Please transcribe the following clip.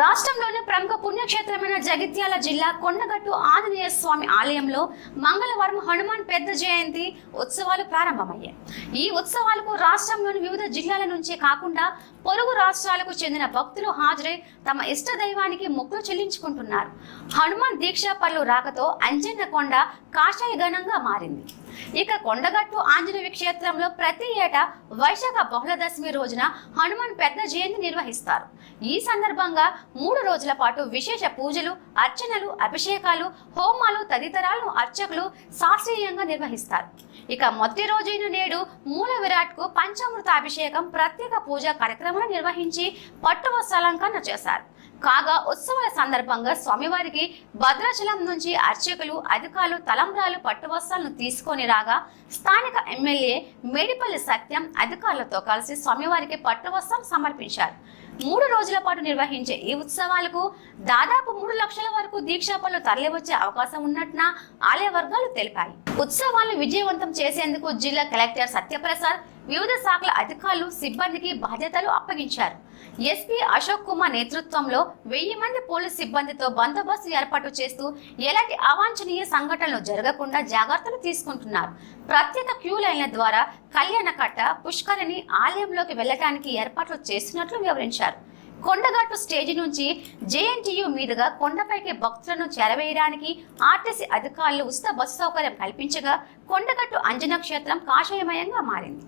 రాష్ట్రంలోని ప్రముఖ పుణ్యక్షేత్రమైన జగిత్యాల జిల్లా కొండగట్టు ఆంజనేయ స్వామి ఆలయంలో మంగళవారం హనుమాన్ పెద్ద జయంతి ఉత్సవాలు ప్రారంభమయ్యాయి. ఈ ఉత్సవాలకు రాష్ట్రంలోని వివిధ జిల్లాల నుంచే కాకుండా పొరుగు రాష్ట్రాలకు చెందిన భక్తులు హాజరై తమ ఇష్ట దైవానికి మొక్కులు చెల్లించుకుంటున్నారు. హనుమాన్ దీక్ష పనులు రాకతో అంజన్న కొండ కాషాయ ఘనంగా మారింది. ఇక కొండగట్టు ఆంజనేయ క్షేత్రంలో ప్రతి ఏటా వైశాఖ బహుళదశమి రోజున హనుమాన్ పెద్ద జయంతి నిర్వహిస్తారు. ఈ సందర్భంగా 3 రోజుల పాటు విశేష పూజలు, అర్చనలు, అభిషేకాలు, హోమాలు తదితరాలను అర్చకులు శాస్త్రీయంగా నిర్వహిస్తారు. ఇక మొదటి రోజైన నేడు మూల విరాట్ కు పంచామృత అభిషేకం, ప్రత్యేక పూజా కార్యక్రమాలు నిర్వహించి పట్టు వస్త్రాలంకరణ చేశారు. కాగా ఉత్సవాల సందర్భంగా స్వామివారికి భద్రాచలం నుంచి అర్చకులు, అధికారులు తలంబ్రాలు, పట్టు వస్త్రాలను తీసుకొని రాగా స్థానిక ఎమ్మెల్యే మేడిపల్లి సత్యం అధికారులతో కలిసి స్వామివారికి పట్టు వస్త్రాలు సమర్పించారు. 3 రోజుల పాటు నిర్వహించే ఈ ఉత్సవాలకు దాదాపు 3 లక్షల వరకు దీక్షాపరులు తరలివచ్చే అవకాశం ఉన్నట్టున ఆలయ వర్గాలు తెలిపాయి. ఉత్సవాలను విజయవంతం చేసేందుకు జిల్లా కలెక్టర్ సత్యప్రసాద్ వివిధ శాఖల అధికారులు, సిబ్బందికి బాధ్యతలు అప్పగించారు. ఎస్పీ అశోక్ కుమార్ నేతృత్వంలో 1000 మంది పోలీసు సిబ్బందితో బందోబస్తు ఏర్పాటు చేస్తూ ఎలాంటి అవాంఛనీయ సంఘటనలు జరగకుండా జాగ్రత్తలు తీసుకుంటున్నారు. ప్రత్యేక క్యూ లైన్ల ద్వారా కళ్యాణకట్ట, పుష్కరిణి ఆలయంలోకి వెళ్లడానికి ఏర్పాట్లు చేస్తున్నట్లు వివరించారు. కొండగట్టు స్టేజి నుంచి జేఎన్టీయూ మీదుగా కొండపైకి భక్తులను చేరవేయడానికి ఆర్టీసీ అధికారులు ఉచిత బస్సు సౌకర్యం కల్పించగా కొండగట్టు అంజనా క్షేత్రం కాషాయమయంగా మారింది.